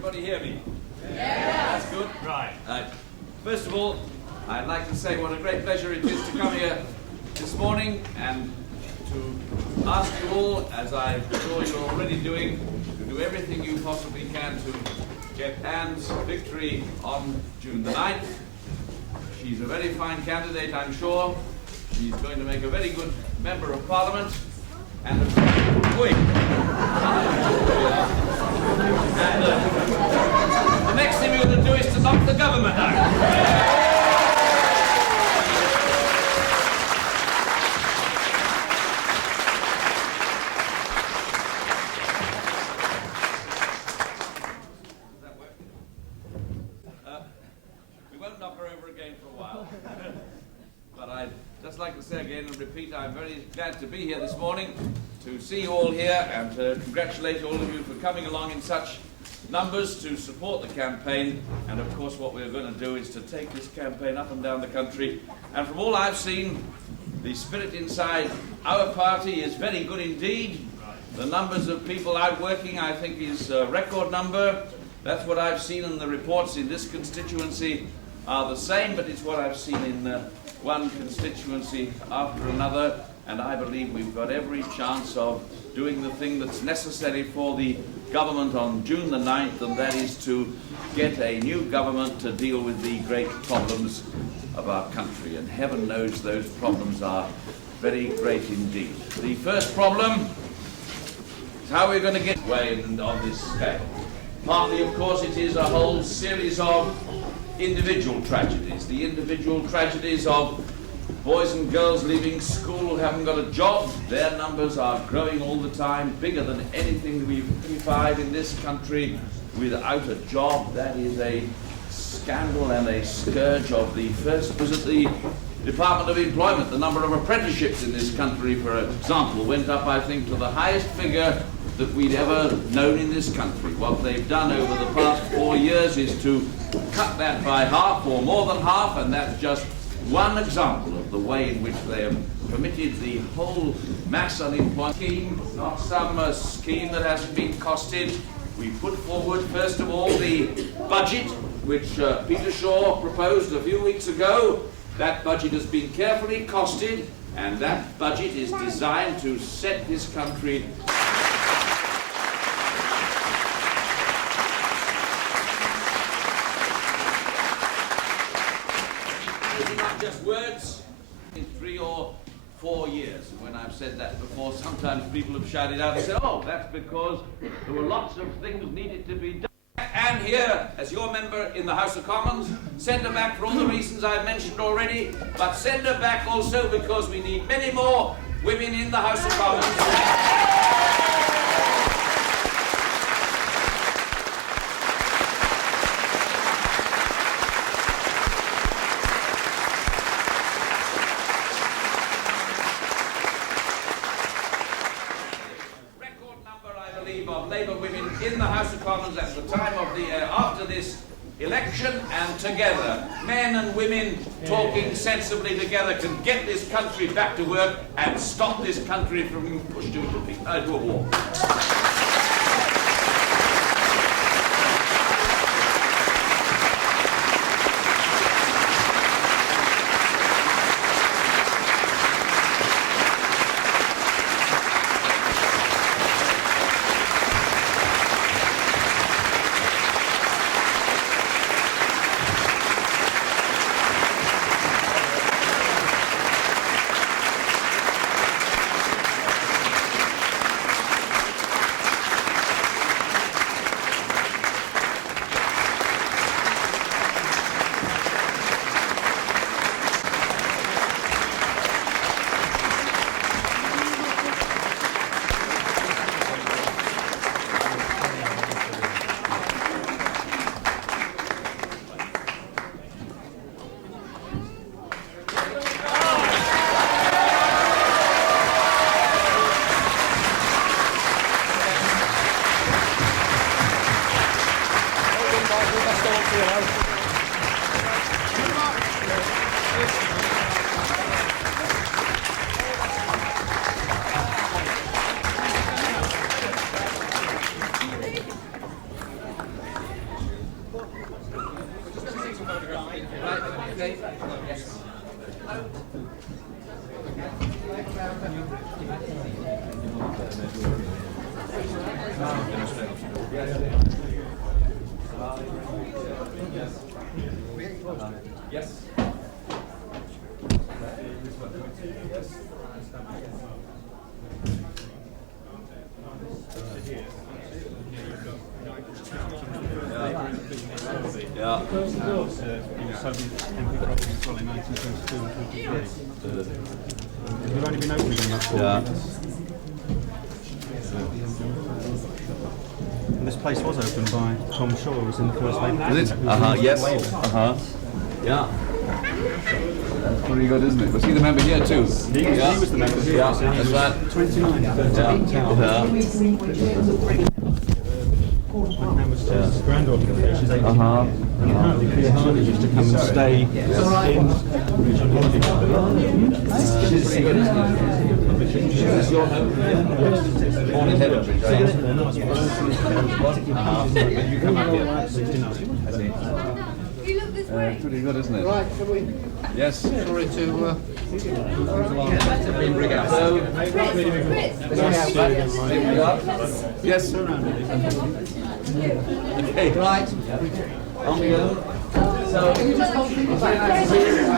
everybody hear me? Yeah. That's good. Right. First of all, I'd like to say what a great pleasure it is to come here this morning and to ask you all, as I'm sure you're already doing, to do everything you possibly can to get Anne's victory on June the 9th. She's a very fine candidate, I'm sure. She's going to make a very good member of Parliament. And the next thing we're going to do is to knock the government out. We won't knock her over again for a while. But I'd just like to say again and repeat, I'm very glad to be here this morning, to see you all here and to congratulate all of you for coming along in such numbers to support the campaign. And of course what we're going to do is to take this campaign up and down the country. And from all I've seen, the spirit inside our party is very good indeed. The numbers of people out working, I think, is a record number. That's what I've seen, and the reports in this constituency are the same, but it's what I've seen in one constituency after another, and I believe we've got every chance of doing the thing that's necessary for the government on June the 9th, and that is to get a new government to deal with the great problems of our country. And heaven knows those problems are very great indeed. The first problem is how we're going to get away on this scale. Partly, of course, it is a whole series of individual tragedies. The individual tragedies of boys and girls leaving school who haven't got a job. Their numbers are growing all the time, bigger than anything we've find in this country without a job. That is a scandal and a scourge of the first. Was at the Department of Employment. The number of apprenticeships in this country, for example, went up, I think, to the highest figure that we'd ever known in this country. What they've done over the past 4 years is to cut that by half or more than half, and that's just one example of the way in which they have permitted the whole mass unemployment scheme, not some scheme that hasn't been costed. We put forward, first of all, the budget, which Peter Shaw proposed a few weeks ago. That budget has been carefully costed, and that budget is designed to set this country just words in 3 or 4 years. When I've said that before, sometimes people have shouted out and said, oh, that's because there were lots of things needed to be done. And here, as your member in the House of Commons, send her back for all the reasons I've mentioned already, but send her back also because we need many more women in the House of Commons. In the House of Commons at the time of the after this election, and together, men and women talking sensibly together can get this country back to work and stop this country from being pushed into a war. Yeah. He was Soviet MP for Advocacy in 1922 and 23. We've only been opening them up 4 years. And this place was opened by Tom Shaw, who was in the first Labour cabinet. Is it? Yes. Yeah. That's pretty good, isn't it? Was he the member here too? He was the member. Yeah, that's right. 29. My name was his granddaughter, she's 18. And apparently Peter Hardy used to come and stay in That's your home? Born in Hebden Bridge Trades Club. You come up here. Pretty good, isn't it? Right, can we? Yes. Sorry to Bring out. Yes. Okay. right. On we go. So,